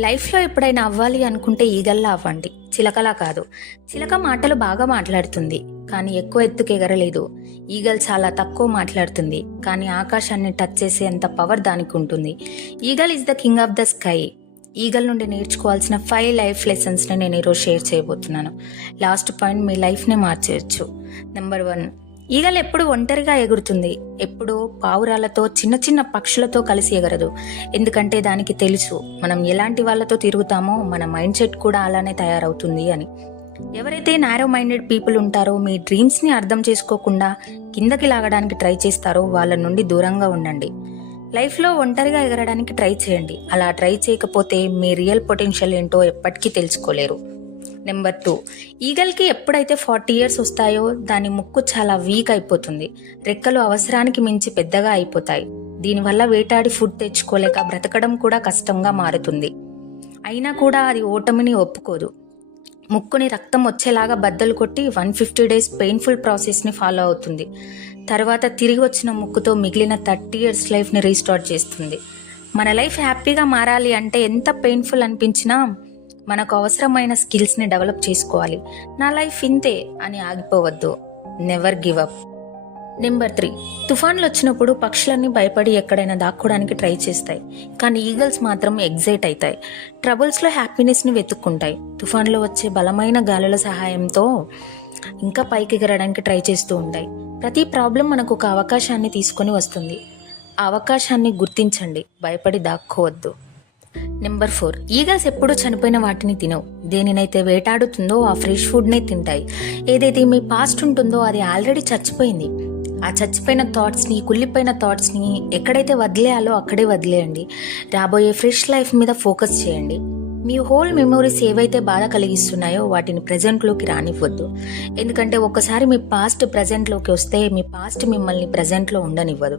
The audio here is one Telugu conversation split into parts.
లైఫ్లో ఎప్పుడైనా అవ్వాలి అనుకుంటే ఈగల్లా అవ్వండి, చిలకలా కాదు. చిలక మాటలు బాగా మాట్లాడుతుంది, కానీ ఎక్కువ ఎత్తుకు ఎగరలేదు. ఈగల్ చాలా తక్కువ మాట్లాడుతుంది, కానీ ఆకాశాన్ని టచ్ చేసేంత పవర్ దానికి ఉంటుంది. Eagle is the king of the sky. Eagle నుండి నేర్చుకోవాల్సిన 5 లైఫ్ లెసన్స్ని నేను ఈరోజు షేర్ చేయబోతున్నాను. లాస్ట్ పాయింట్ మీ లైఫ్ని మార్చేయచ్చు. నెంబర్ 1, ఈగలు ఎప్పుడు ఒంటరిగా ఎగురుతుంది. ఎప్పుడు పావురాలతో, చిన్న చిన్న పక్షులతో కలిసి ఎగరదు. ఎందుకంటే దానికి తెలుసు, మనం ఎలాంటి వాళ్ళతో తిరుగుతామో మన మైండ్ సెట్ కూడా అలానే తయారవుతుంది అని. ఎవరైతే నారో మైండెడ్ పీపుల్ ఉంటారో, మీ డ్రీమ్స్ని అర్థం చేసుకోకుండా కిందకి లాగడానికి ట్రై చేస్తారో వాళ్ళ నుండి దూరంగా ఉండండి. లైఫ్లో ఒంటరిగా ఎగరడానికి ట్రై చేయండి. అలా ట్రై చేయకపోతే మీ రియల్ పొటెన్షియల్ ఏంటో ఎప్పటికీ తెలుసుకోలేరు. నెంబర్ 2, ఈగల్కి ఎప్పుడైతే 40 years వస్తాయో దాని ముక్కు చాలా వీక్ అయిపోతుంది. రెక్కలు అవసరానికి మించి పెద్దగా అయిపోతాయి. దీనివల్ల వేటాడి ఫుడ్ తెచ్చుకోలేక బ్రతకడం కూడా కష్టంగా మారుతుంది. అయినా కూడా అది ఓటమిని ఒప్పుకోదు. ముక్కుని రక్తం వచ్చేలాగా బద్దలు కొట్టి 150 days పెయిన్ఫుల్ ప్రాసెస్ని ఫాలో అవుతుంది. తర్వాత తిరిగి వచ్చిన ముక్కుతో మిగిలిన 30 years లైఫ్ని రీస్టార్ట్ చేస్తుంది. మన లైఫ్ హ్యాపీగా మారాలి అంటే ఎంత పెయిన్ఫుల్ అనిపించినా మనకు అవసరమైన స్కిల్స్ని డెవలప్ చేసుకోవాలి. నా లైఫ్ ఇంతే అని ఆగిపోవద్దు. Never give up. నెంబర్ 3, తుఫాన్లు వచ్చినప్పుడు పక్షులన్నీ భయపడి ఎక్కడైనా దాక్కోవడానికి ట్రై చేస్తాయి, కానీ ఈగల్స్ మాత్రం ఎగ్జైట్ అవుతాయి. ట్రబుల్స్లో హ్యాపీనెస్ని వెతుక్కుంటాయి. తుఫాన్లో వచ్చే బలమైన గాలుల సహాయంతో ఇంకా పైకి ఎగరడానికి ట్రై చేస్తూ ఉంటాయి. ప్రతి ప్రాబ్లం మనకు ఒక అవకాశాన్ని తీసుకొని వస్తుంది. ఆ అవకాశాన్ని గుర్తించండి, భయపడి దాక్కోవద్దు. నెంబర్ 4, ఈగల్స్ ఎప్పుడూ చనిపోయిన వాటిని తినవు. దేనినైతే వేటాడుతుందో ఆ ఫ్రెష్ ఫుడ్నే తింటాయి. ఏదైతే మీ పాస్ట్ ఉంటుందో అది ఆల్రెడీ చచ్చిపోయింది. ఆ చచ్చిపోయిన థాట్స్ని, కుళ్ళిపోయిన థాట్స్ని ఎక్కడైతే వదిలేయాలో అక్కడే వదిలేయండి. రాబోయే ఫ్రెష్ లైఫ్ మీద ఫోకస్ చేయండి. మీ హోల్ మెమోరీస్ ఏవైతే బాధ కలిగిస్తున్నాయో వాటిని ప్రజెంట్లోకి రానివ్వద్దు. ఎందుకంటే ఒక్కసారి మీ పాస్ట్ ప్రజెంట్లోకి వస్తే మీ పాస్ట్ మిమ్మల్ని ప్రజెంట్లో ఉండనివ్వదు.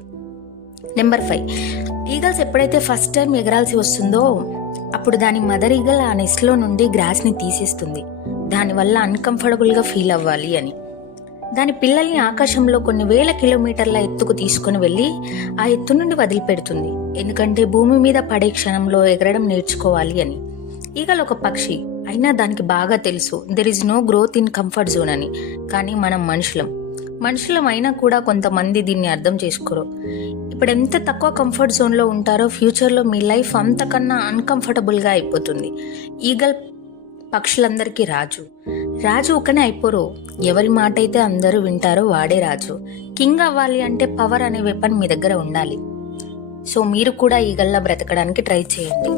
నెంబర్ 5, ఈగల్స్ ఎప్పుడైతే ఫస్ట్ టైం ఎగరాల్సి వస్తుందో అప్పుడు దాని మదర్ ఈగల్ ఆ నెస్ట్లో నుండి గ్రాస్ని తీసేస్తుంది. దానివల్ల అన్కంఫర్టబుల్గా ఫీల్ అవ్వాలి అని. దాని పిల్లల్ని ఆకాశంలో కొన్ని వేల కిలోమీటర్ల ఎత్తుకు తీసుకుని వెళ్ళి ఆ ఎత్తు నుండి వదిలిపెడుతుంది. ఎందుకంటే భూమి మీద పడే క్షణంలో ఎగరడం నేర్చుకోవాలి అని. ఈగల్ ఒక పక్షి అయినా దానికి బాగా తెలుసు there is no growth in comfort zone అని. కానీ మనం మనుషులం అయినా కూడా కొంతమంది దీన్ని అర్థం చేసుకోరు. ఇప్పుడు ఎంత తక్కువ కంఫర్ట్ జోన్లో ఉంటారో ఫ్యూచర్లో మీ లైఫ్ అంతకన్నా అన్కంఫర్టబుల్గా అయిపోతుంది. ఈగల్ పక్షులందరికీ రాజు ఒకనే అయిపోరు. ఎవరి మాట అయితే అందరూ వింటారో వాడే రాజు. కింగ్ అవ్వాలి అంటే పవర్ అనే వెపన్ మీ దగ్గర ఉండాలి. సో మీరు కూడా ఈగల్లా బ్రతకడానికి ట్రై చేయండి.